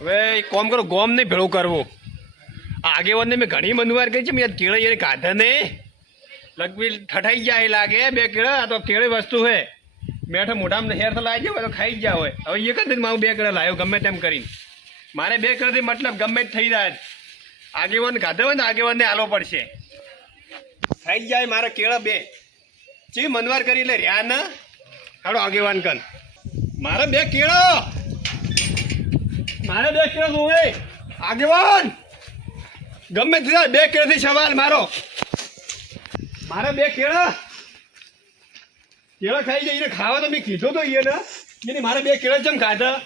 હવે કોમ કરો, ગોમ નહીં ભેળું કરવું. આગેવાનને મેં ઘણી મનવાર કરી છે, મેં કેળે એને કાઢે ને લગભગ ઠઠાઈ જાય લાગે, બે કેળા, આ તો કેળી વસ્તુ છે. મેઠે મોઢામાં હેર તો લાવી જાય તો ખાઈ જ હોય. હવે એક જ મારું બે કેળા લાવ્યો, ગમે તેમ કરીને. મારે બે કેળાથી મતલબ ગમે જ થઈ જાય. આગેવાન કાઢે હોય ને આગેવાનને આલો પડશે. ખાઈ જ જાય મારા કેળા બે. ચી મનવાર કરી એટલે રહ્યા ના. હાડો આગેવાન કન. મારા બે કેળો. મારે બે કેળો જોવે આગેવાન! ગમે તે બે કેળથી સવાલ મારો. મારે બે કેળા. કેળા ખાઈ જઈને ખાવા તો મેં કીધું તો એને. એને મારે બે કેળા ચમ ખાધા?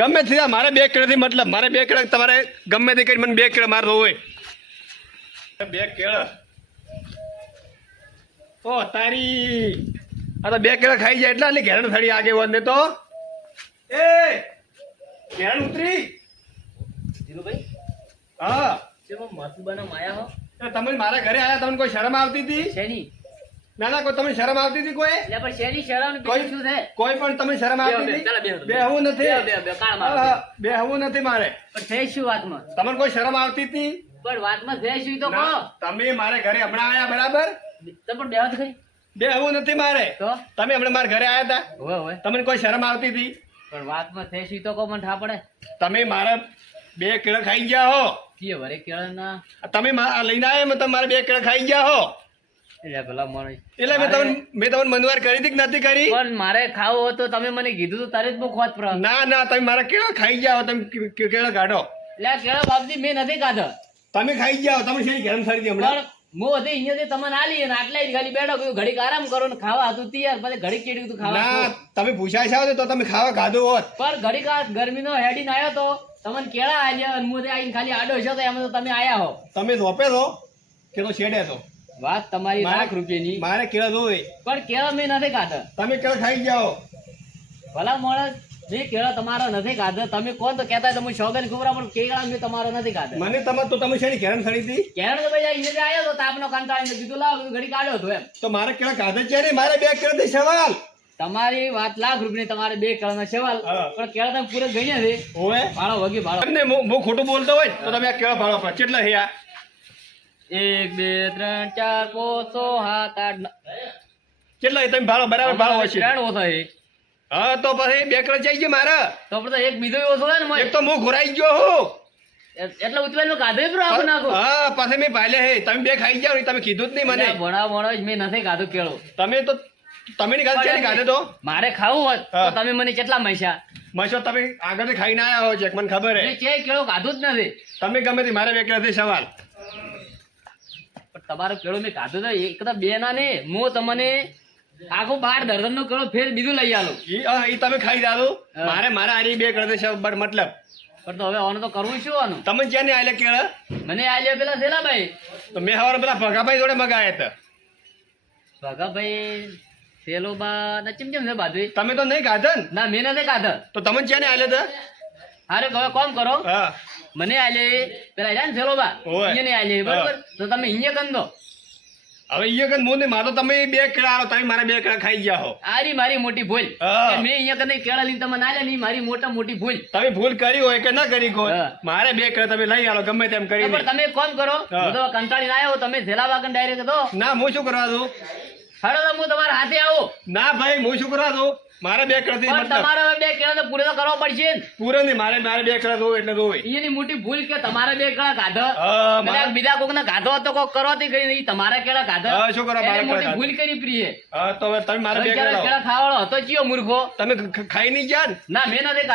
ગમે તે મારે બે કેળાથી મતલબ મારે બે કેળા તમારે ગમે તે કરી મને બે કેળા મારતો હોય. બે કેળા. ઓ તારી. આ તો બે કેળા ખાઈ જાય એટલા એટલે ઘેરણ થડી આગેવાન ને તો. એ! ઘેરણ ઉતરી? ધીરુભાઈ હા. શેમાં મથુબાના માયા હો? તો તમે મારા ઘરે આયા તમને કોઈ શરમ આવતી હતી? શેની? ના ના કોઈ તમને શરમ આવતી હતી કોઈ? એટલે પણ શેની શરમ? કોઈ શું છે? કોઈ પણ તમને શરમ આવતી હતી? ચાલો બે, બે. બે. હું નથી. બે, બે, બે, કાળ મારો. હા, હા, બે હું નથી મારે. પણ થઈ શું વાતમાં? તમને કોઈ શરમ આવતી હતી? પણ વાતમાં થઈ શું તો કહો. તમે મારે ઘરે હમણાં આયા બરાબર? તમે પણ બેહત ખરી. બે હું નથી મારે. તો? તમે હમણાં મારા ઘરે આયા હતા તમને કોઈ શરમ આવતી હતી? પણ વાતમાં થેસી તો કહો મને ઠા પડે. તમે મારા બે કેળા ખાઈ ગયા હો. કે વરે કેળાના. તમે મા- આ લઈને આવ્યા તમે મારા બે કેળા ખાઈ ગયા હો. એટલે ભલા મને એટલે મેં તમને મેં તમને મનવાર કરી હતી કે નથી કરી? પણ મારે ખાવું હતો તો તમે મને કીધું તો તારે જ બહુ ખોટ પ્ર ના ના તમે મારા કેળા ખાઈ ગયા હો તમે કેળા કાઢો. એટલે કેળા બાપજી મેં નથી કાઢો તમે ખાઈ ગયા હો તમે શેરી ગરમ હતી હમણાં? હું હતી અહીંયાથી તમને આલી અને આટલા જ ખાલી બેઠો કીધું ઘડીક આરામ કરો ને ખાવા. હતું તૈયાર પછી ઘડીક ચીડ્યું તું ખાવા ના તમે પૂછાય છો તો તમે ખાવા ખાધું હોત. પણ ઘડીક આ ગરમીનો હેડીને આવ્યો તો તમને કેળા આલ્યા અને હું આવીને ખાલી આડો છો તો એમાં તો તમે આયા હો. તમે રોપે છો કે તો શેડે છો? વાત તમારી લાખ રૂપિયાની મારે કેળા જોવે. પણ કેળા મેં નથી ખાતા તમે કેળા ખાઈ જાઓ ભલા માણસ મેં કેળા તમારા નથી ખાધા તમે કોણ તો કહેતા તમે શોગન ખબરા પણ કેળા મેં તમારા નથી ખાધા. મને તમારે તો તમે શેની ઘેરન સડી હતી? કેળા તો ભાઈ અહીંયા આવ્યો તો તાપનો કંટાળીને કીધું લાવ ઘડી કાઢ્યો હતો એમ. તો મારે કેળા ખાધા છે ને? મારે બે કેળા સવાલ. તમારી વાત લાખ રૂપિયાની તમારે બે કેળાનો સવાલ. પણ કેળા તમે પૂરે ગઈ છે. ઓવે ભાડો વગી ભાડો તમને હું હું ખોટું બોલતો હોય તો તમે આ કેળા ભાડો પર કેટલા છે આ? એક બે ત્રણ ચાર પાંચ છ સાત આઠ. કેટલા તમે ભાડો બરાબર ભાડો હશે ત્રણ ઓછો છે. હા તો પછી બે જઈ જાય મારે. તો પણ એક બીજો ઓછો હોય ને એક તો હું ઘોરાઈ ગયો હું. એટલે ઉતવેલ કાઢે જ આખો નાખું. હા પછી મેં પાલે હે તમે બે ખાઈ જાવ તમે કીધું જ નહીં મને. ભણા ભણો જ મેં નથી ખાધું કેળો. તમે તો તમે ની ખાધું છે ખાધે તો? મારે ખાવું હોત તો. તમે મને કેટલા મૈસા મશો તમે આગળથી ખાઈને આયા હો છે મને ખબર હે. કે કેળો ખાધું જ નથી. તમે ગમે તે મારે બે કેળાથી સવાલ. પણ તમારું કેળું મેં ખાધું તો એક તો બે ના ને હું તમને આખું બાર દર્શન નો કરો ફેર બીજું લઈ આલો. એ તમે ખાઈ જાલો મારે મારા આરી બે કરે છે બટ મતલબ. પણ તો હવે આનું તો કરવું શું આનું? તમે જ્યાં આલે કેળા? મને આલ્યો પેલા થેલા ભાઈ તો મેં હવાર પેલા ભગાભાઈ જોડે મગાયા હતા. ભગાભાઈ થેલો બા ના ચીમ ચીમ છે બાજુ તમે તો નહીં ખાધા ને? ના મેં નથી ખાધા. તો તમે જ્યાં ને આલે હતા? અરે હવે કોમ કરો. મને આલે પેલા રહ્યા ને થેલો બા. અહીંયા આલે બરાબર? તો તમે અહીંયા કરી દો. હવે અહીંયા કન મોને મારો તમે બે કેળા આલો તમે મારા બે કેળા ખાઈ ગયા હો. આરી મારી મોટી ભૂલ. કે મેં અહીંયા કને કેળા લઈને તમને આલ્યા નહીં મારી મોટા મોટી ભૂલ. તમે ભૂલ કરી હોય કે ના કરી કોઈ મારે બે કેળા તમે લઈ આલો ગમે તેમ કરી પણ તમે કોમ કરો હું. તો કંટાળીને આવ્યો તમે ઝેલા વાગન ડાયરેક્ટ દો ના હું શું કરવા દઉં? હાડો હું તમારા હાથે આવો. ના ભાઈ હું શું કરવા દઉં? મારે બે પણ મતલબ. તમારે બે કેળા તો પૂરે તો કરવો પડશે પૂરે નહીં મારે મારે બે કેળા જોવે એટલે જોવે એની મોટી ભૂલ કે તમારે બે કદાચ મારે- બીજા કોકને ખાધો હતો કોક કરવાથી કરી નહીં તમારે કેળા ખાધા શું કરો મારે મોટી ભૂલ કરી પ્રિય. તો હવે તમે મારે બે કેળા કેળા ખાવાળો હતો ચિયો મૂર્ખો? તમે ખાઈ નહીં ગયા ને? ના મેં નથી તો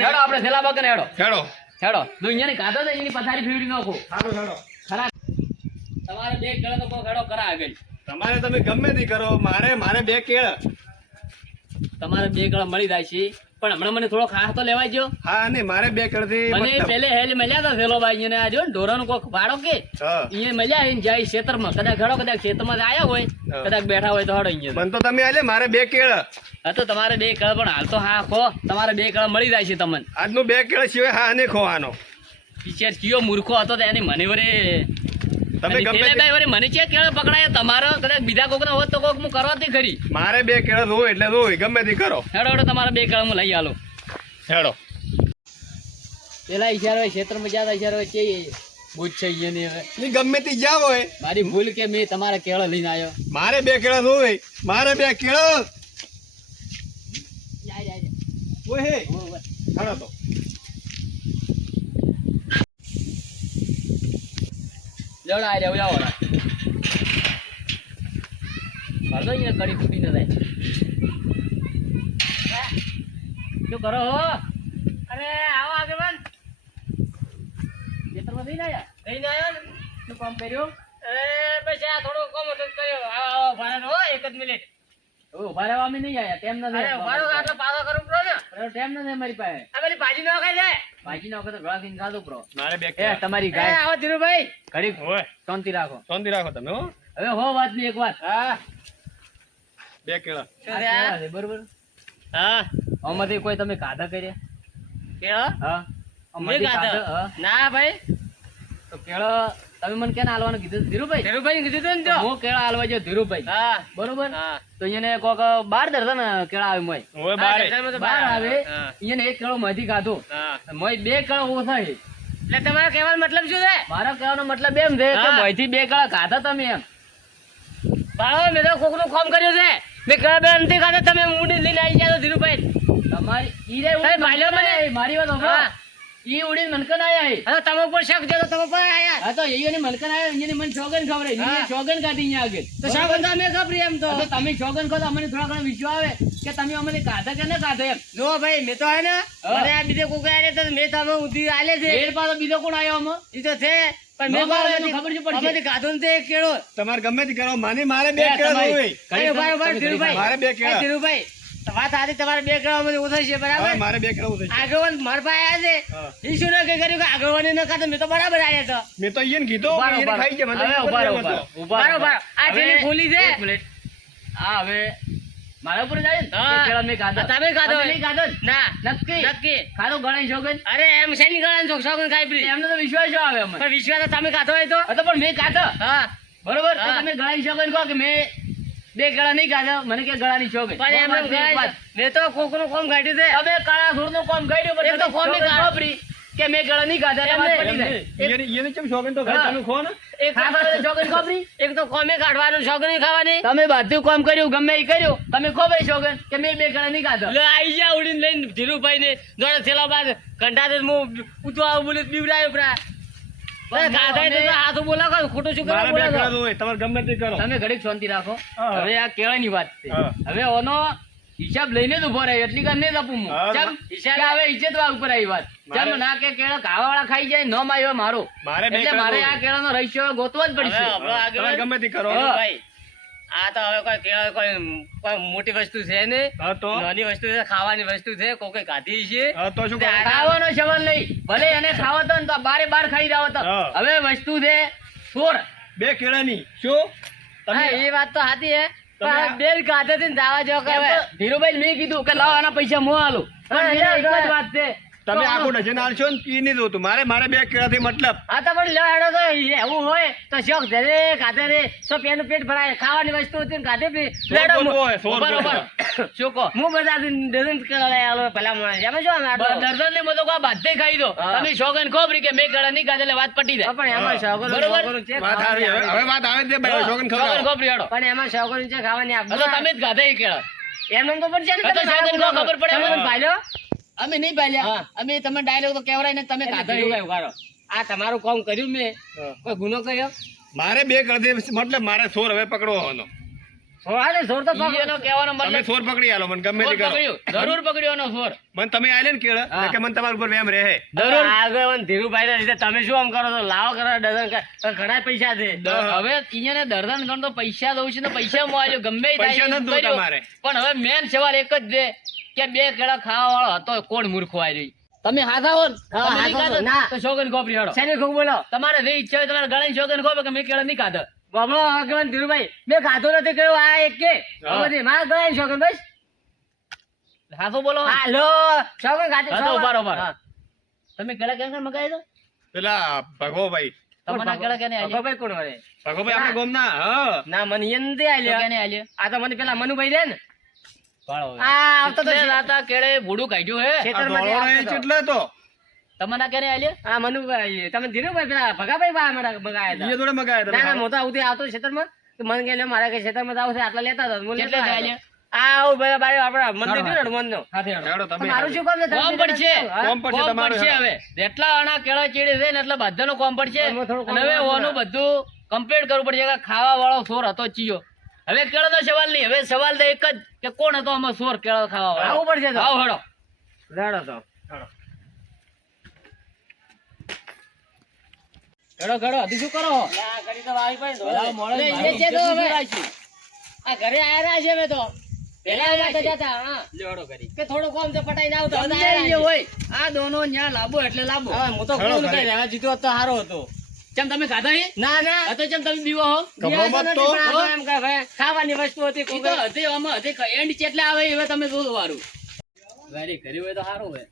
હેડો આપણે થેલા બકને હેડો. હેડો. હેડો. દુનિયા અહીંયાની ખાધો તો એની પથારી ફેરવી નાખો. હેડો હેડો. ખરા. તમારે બે કેળા તો કોક હેડો કરા આગળ. તમારે તમે ગમે તે કરો મારે મારે બે કેળ. તમારે બે કેળ મળી જાય છે. પણ હમણાં મને થોડો ખાસ તો લેવાય જો હા ને મારે બે કેળથી મને પેલે હેલ મળ્યા હતા થેલો ભાઈ ને આ જો કોક ભાડો કે એ મળ્યા એને જાય ખેતરમાં. કદાચ ઘડો કદાચ ખેતરમાં આયા હોય કદાચ બેઠા હોય તો હડો અહીંયા મને તો તમે આલે મારે બે કેળ. હા તો તમારે બે કેળ પણ હાલ તો હા ખો. તમારે બે કેળ મળી જાય છે તમને. આજનું બે કેળ સિવાય હા ને ખોવાનો. ટીચર કયો મૂર્ખો હતો તો એની મને વરે તમે ગમે ભાઈ વરે મને છે કેળો પકડાય? તમારો કદાચ બીજા કોક હોત તો કોક હું કરવાતી ખરી. મારે બે કેળો જોવે એટલે જોવે ગમે તે કરો. હેડો હેડો તમારા બે કેળો હું લઈ આલો. હેડો. પેલા ઈશારો હોય ક્ષેત્રમાં જ્યાં ઈશારો હોય તે ભૂત છે ને હવે. ની ગમે તે જાવ હોય. મારી ભૂલ કે મેં તમારા કેળો લઈને આવ્યો મારે બે કેળો હોય મારે બે કેળો. ઓય હે. હેડો તો. લેવડા રે આવો ભરતો અહીંયા કડી ફૂટી ન જાય શું કરો હો? અરે આવો આગેવાન ખેતરમાં નહીં આયા નહીં ને? શું કામ કર્યું? અરે પછી આ થોડું કામ હતું કર્યો. આવો ભારે હો એક જ મિનિટ. ભારે અમે નહીં આયા તેમ નથી ભારો આટલો પાછો કરું પ્રો ને ટેમ નથી મારી પાસે. આ પેલી ભાજી ન ખાઈ જાય? ભાજી નો વખત ઘોડા ખાઈને ખાધું પ્રો મારે બે એ તમારી ગાય. આવો ધીરુભાઈ. ઘડી ઓય. શાંતિ રાખો. શાંતિ રાખો તમે હો. હવે હો વાતની એક વાત. હા. બે કેળા. અરે બરોબર? હા. આમાંથી કોઈ તમે કાધા કર્યા? કેળા? હા. ના ભાઈ. તો કેળા તમે મને કેને હાલવાનું કીધું ધીરુભાઈ? ધીરુભાઈ કીધું ને તો તો હું કેળા હાલવા જો ધીરુભાઈ. હા. બરોબર? તો અહીંયા કોક બાર દર્શન કેળા આવે મોય ઓય બારે તો બાર આવે. અહીંયા એક કેળો માંથી ખાધો મોય બે કેળો ઓછા છે એટલે તમારો કહેવાનો મતલબ શું છે? મારો કહેવાનો મતલબ એમ છે કે. મોયથી બે કેળા ખાધા તમે એમ. બાળો મેં તો કોકનું કામ કર્યું છે. મેં કેળા બે નથી ખાધા તમે ઊંડી લઈને આવી ગયા છો ધીરુભાઈ. તમારી ઈ રે. મારી વાત હા. ઈ ઉડીને મનકન આયા હે. તમે પણ શક જો તમે પણ આયા. હા તો અહીંયાની મનકન આયા ઈયોને મન શોગન ખબર. હા. શોગન કાઢી અહીંયા આગળ. તો શા બંધા મેં ખબર એમ તો? તમે શોગન કહો તો અમને થોડા ઘણા વિશ્વાસ આવે કે તમે અમને કાઢા કે ન કાઢે એમ. જો ભાઈ મેં તો હે ને અરે આ બીજે કોક આલે તો મેં તમે ઉધી આલે છે. એર પાછો બીજો કોણ આવ્યો અમ ઈ તો છે પણ મેં ખબર જ પડશે. અમારી કાઢો ને તે એક કેળો. તમારે ગમે તે કરો માની મારે બે કેળો કેળા હોય ભાઈ, ભાઈ, ધીરુભાઈ. મારે. બે કેળો. ધીરુભાઈ વાત સાચી તમારે બે કેળા અમને છે બરાબર? મારે બે કેળા ઉતરી આગેવાન મારા પાસે છે. ઈ શું ના કે કર્યું કે આગેવાને ન ખાતો મેં તો બરાબર આયા તો. મેં તો અહીંયા કીધું ઊભા પણ રહો, એને ખાઈ ગયા મને હવે ઊભા ઊભા ઊભા આ હવે ભૂલી છે. એક મિનિટ. હા હવે મારા ઉપર જાય ને? પેલા મેં ખાધા. તમે ખાધો. નહીં ખાધો ના? નક્કી? નક્કી. ખાધો ગણાય શોગન અરે એમ શોખન ખાઈ પડી એમને તો વિશ્વાસ આવે અમને. પણ વિશ્વાસ તો તમે ખાધો હોય તો. તો પણ મેં ખાધો. હા. બરોબર? હા. તમે ગળાની શકો કહો કે મેં બે ગળા નહીં ખાધા મને કે એક ગળાય વાત. મેં તો કોકનું કોમ કાઢ્યું છે. તમે કાળા ધૂળનું કોમ કાઢ્યું પણ તો કોમ શોગન કે મેં ગળા નહીં પતી એને કેમ શોખીન તો ઘર. તમે ખો ને. એક તો ખાધા એક તો કોમે કાઢવાનું શોખની ખાવાની. તમે બધું કામ કર્યું ગમે એ કર્યું. તમે ખબર શોખ કે મેં બે ગળા નહીં લે આઈ જા ઉડીને લઈને ધીરુભાઈ ને દોડે થેલા બાદ ઘંટા હું ઉતવા બોલે બીવડાયો પ્રા. હિસાબ લઈને જ ઊભો રહે એટલી કર નહીં આપું હું? હિસાબ- કે હવે ઉપર આવી વાત. ચમ ના કે કેળા ખાવાવાળા ખાઈ જાય ન માર્યો મારો. મારે આ એટલે કેળા મારે હોય. આ કેળાનો રહીશો ગોતવો જ પડશે. ગમે તે કરો. ભાઈ આ તો હવે કોઈ કેવાય કોઈ કોઈ મોટી વસ્તુ છે ને. તો? નાની વસ્તુ છે ખાવાની વસ્તુ છે કોઈ કોઈ ખાધી છે તો શું ખાવાનો સવાલ નહીં. ભલે એને ખાવો તો ને તો બારે બાર ખાઈ જાવ તો. હવે વસ્તુ છે સોર બે કેળાની. શું? તમે એ વાત તો સાચી હે પણ ગાધે થી દાવા જો કે ધીરુભાઈ મેં કીધું કે લાવ આના પૈસા મો આલું. પણ એક જ. વાત છે. તમે આખું ડઝન આલશો ને? પી નહીં જોતું. મારે મારે બે કેળાથી મતલબ. હા તો પણ લેડો તો. એવું હોય તો શોખ ધરે ખાધે રે. તો પેનું પેટ ભરાય. ખાવાની વસ્તુ હતી ખાધે પી લેડો બરોબર ગોતવો. શું કહો? હું બધા ડઝન કરાવે આલો પેલા માણસ એમાં શું ડઝન ને બધો કો બાધે ખાઈ દો. તમે તમે ને ખોબરી કે મેં કેળા નહીં ખાધે એટલે વાત પટી જાય. પણ એમાં હા. બરોબર. વાત આવી હવે વાત આવે છે ભાઈ. શોગન ખવડાવો ખોબરી હાડો પણ એમાં શોખોનું છે ખાવાની હા તમે જ ખાધે કેળા. એમનેમ તો ને તમે શોખન મારા ખબર પડે. મને ભાલ્યો? અમે નહીં પાલ્યા અમે તમે ડાયલોગ તો કહેવરાય ને તમે ધીરુભાઈ. આ તમારું કામ કર્યું મેં. કોઈ ગુનો કર્યો? મારે બે કેળાથી મતલબ મારે સોર હવે પકડવાનો સોળા ને તો ઈ એનો કહેવાનો તમે સોર પકડી આલો મને ગમે તે કરો. જરૂર પકડ્યો સોર. મને તમે આલે ને કેળા કે મને તમારા ઉપર વેમ રહે. જરૂર. આગળ ધીરુભાઈ ના લીધે તમે શું આમ કરો છો? લાવો કરો ડઝન ઘણા પૈસા છે. હવે અહીંયા દર્દન ગણ તો પૈસા દઉં છું ને પૈસા મોઆલ્યો ગમે પૈસા નથી જોતા પણ હવે મેન સવાલ એક જ છે. કે બે કેળા ખાવા વાળો હતો કોણ મૂર્ખો આવી તમે હાથા હો. ના. તો શોગન ખોપરી હાડો શેની ખૂબ બોલો તમારે જે ઈચ્છા હોય તમારે ગળાની શોગન ખોપે કે મેં કેળા નહીં ખાધો બાબલો આગળ ધીરુભાઈ મેં ખાધો નથી કયો આ એક કે. બધી મારા ગળાની શોખન બસ હાથો બોલો હાલો શોખન ખાધી હા, ઉપર શોખન. ઊભા રહો, ઊભા રહો. હા. તમે કેળા કેમ મગાવી દો પેલા ભગોભાઈ તમારા કેળા કેને આલ્યા? કોણ? ભગોભાઈ આપણે ગોમના હા ના મને તો આલ્યા. કેને આલ્યા? આ તો મને પેલા મનુભાઈ રે ને. આ આવતો તો એટલે કેળે ભૂડું કાઢ્યું હે. આ ખેતરમાંથી ધોળો એ આવતો તો. તમને કેને આલ્યો આ મનુભાઈ તમે ધીરુભાઈ પેલા ભગાભાઈ બા અમારા મગાયા એ જોડે મગાયા ના ના મોટા ઉધી આવતો ખેતરમાં. તો મને કે મારા કે ખેતરમાં આવશે આટલા લેતા હતા. મને કેટલે લેતા આલ્યા? આવ્યા. આ આવું બધા બારે આપણા મંદિર છે ને હનુમાનનું. હાથે હેડો. હેડો તમે મારું શું કામ છે? કોમ પડશે. કોમ હવે. જેટલા આના કેળા ચીડે છે ને એટલે બધાનું કોમ પડશે. હવે ઓનું બધું કમ્પ્લીટ કરવું પડશે. કે ખાવા વાળો સોર હતો ચિયો. હવે કેળાનો સવાલ નહીં હવે સવાલ તો એક જ કે કોણ હતો આમાં સોર કેળો ખાવા આવું પડશે તો. આવો હડો. રાડો તો. ઘડો ઘડો હજી શું કરો? આ ઘડી તો આવી પડે ને. તો. ઘરે આયા છે અમે તો. પેલા આવ્યા. જતા હા. હેડો કરી કે થોડો કોમ તો આવતો અહીંયા આયા હોય. આ દોનો ન્યા લાબો એટલે લાબો. હું તો ફોન કરી. જીતો હોત તો સારો હતો. ચમ તમે ખાધા હે? ના ના. તો ચમ તમે બીવો હો. તો. એમ કે ખાવાની વસ્તુ હતી ઈ કોઈ તો હતે આમાં હતે એન્ડ કેટલા આવે હવે તમે જોજો વારું વેરી કરી હોય તો સારું હોય.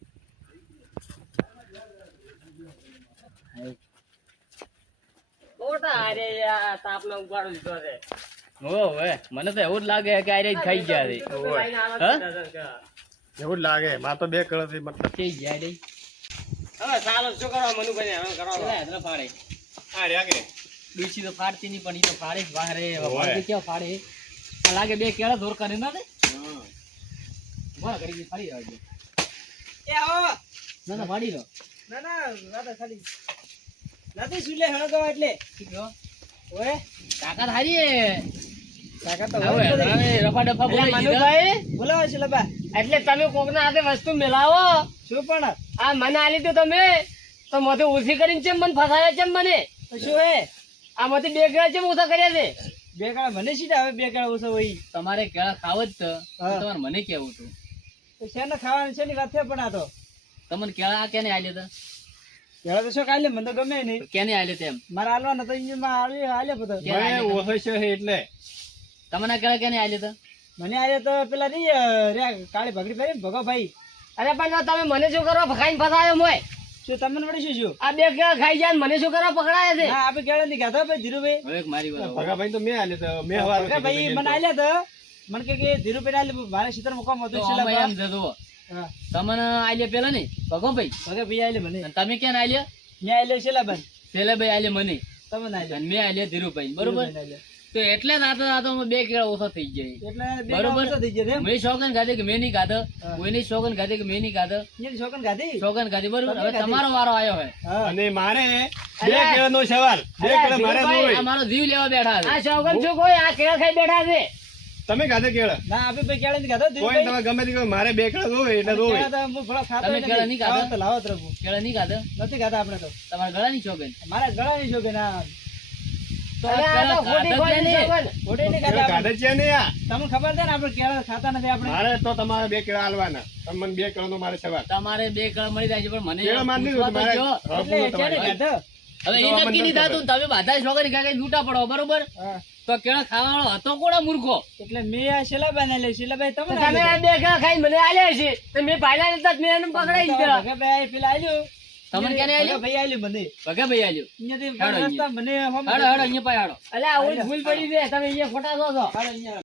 યાર તાપનો છે. મને તો એવું જ લાગે કે આરે જ ખાઈ ગયા છે. એવું જ લાગે. માં તો બે કળશ છે, મતલબ થઈ ગયા રે. હવે ચાલો શું કરવા મનુભાઈ હવે કરવા પેલા ફાડે. આ કે ડૂચી તો ફાડતી નહીં પણ એ તો ફાડે જ વાહરે. કેવો ફાડે? આ લાગે બે કેળા ધોર કરે ના કરી ફાડી આવજો એ આવો. ના ના ફાડી લો ના ના રાતા ખાલી. નથી સુલે હળગવા એટલે. શું ઓય. તાકાત હારી હે કાકા એટલે તમે કોકના હાથે વસ્તુ મેલાવો. શું પણ? આ મને આલી તો તમે. તો મોથી ઓછી કરીને ચેમ મને ફસાયા ચેમ મને? શું હે આમાંથી બે ગળા ચેમ ઓછા કર્યા છે? બે ગળા મને શી હવે બે કેળા ઓછા હોય? તમારે કેળા ખાવ જ તો. તમારે મને કેવું હતું. તો શેને ખાવાનું છે ની વાત છે પણ આ તો? તમને કેળા આ કેને આલ્યા તા? કેળા તો શું કાલે મને તો ગમે નહીં. કેને આલ્યા તેમ મારે હાલવાના તો ઇન્જિનમાં આલી હાલે પતો ક્યારે મને આલ્યા ઓછો છે એટલે. તમને કેળા કેને આલ્યા તા? મને આલે તો પેલા નહીં રે કાળી ભગડી પહેરી ભગો ભાઈ અરે પણ તમે મને શું કરવા ભખાઈને ફસાયો મોય? શું તમને વળી શું શું આ બે કેળા ખાઈ જાય મને શું કરવા પકડાયા છે? હા આપણે કેળા નહીં ખાતા ભાઈ ધીરુભાઈ. હવે મારી વાત ભગાભાઈ તો મેં આલ્યો તો મેં હવાર ભાઈ મને આલ્યા તો. મને કે કે ધીરુભાઈ આલે મારે સીતર મુકામ હતું ભાઈ એમ છે તમને આલ્યા પેલા ને ભગો ભાઈ ભગે ભાઈ આલે મને. અને તમે ક્યાં આલ્યા? મેં આલ્યો ભાઈ પેલા ભાઈ આલ્યા મને. તમને આલ્યો. અને મેં આલ્યા ધીરુભાઈ બરોબર? આલ્યો. તો એટલે નાતા આતો બે કેળા ઓછા થઈ જાય એટલે બરોબર. મેં શોગન ખાધી કે મેં નહીં ખાધો. કોઈની શોગન ખાધી કે મેં નહીં ખાધો? એની ખાધી? ગાધી ખાધી બરોબર? હવે તમારો વારો આવ્યો હે. અને મારે બે. કેળાનો સવાલ બે કેળા મારે જોવે. મારો જીવ લેવા બેઠા છે. આ શોગન શું કોઈ? આ કેળા ખાઈ બેઠા છે. તમે ખાધે કેળા? ના આપે ભાઈ કેળા નહીં ખાધા કોઈ તમે ગમે તે મારે બે કેળા જોવે એટલે ભલા તમે કેળા નહીં ખાધા? તો લાવો તરફ. કેળા નહીં ખાધો? નથી ખાધા આપણે તો. તમારા ગળાની શોગન મારા ગળા ની શોખીન આ તમારે બે કેળા તમે મને બે કેળાનો મારે સવાલ તમારે બે કેળા મળી જાય છે પણ મને કેળા માર નહીં પૂછવા તો મારે જો. એટલે હપુનો ચાલે તમારે. ગાધો. હવે એ નક્કી નહીં થતું તમે બધા શોગન ખાઈ ખાઈ પડો બરોબર? તો કેળા ખાવાનો હતો કોડા મૂર્ખો? એટલે મેં આ શીલાબાઈ ને લઈ શીલાબાઈ તમે તમે આ બે કેળા ખાઈ મને આલ્યા છે. મેં પાયલા લેતા મેં એને પકડાઈ ગયા પેલા આલ્યું. તમને ક્યાં આલ્યું? ભાઈ આલ્યું મને. ભગા ભાઈ આલ્યો. અહીંયાથી હેડો રસ્તા મને હમ- હાડો હાડો અહીંયા પાય હાડો. અલ્યા ઓલી ભૂલ પડી છે. તમે અહીંયા ફોટા છો છો. હાડો અહીંયા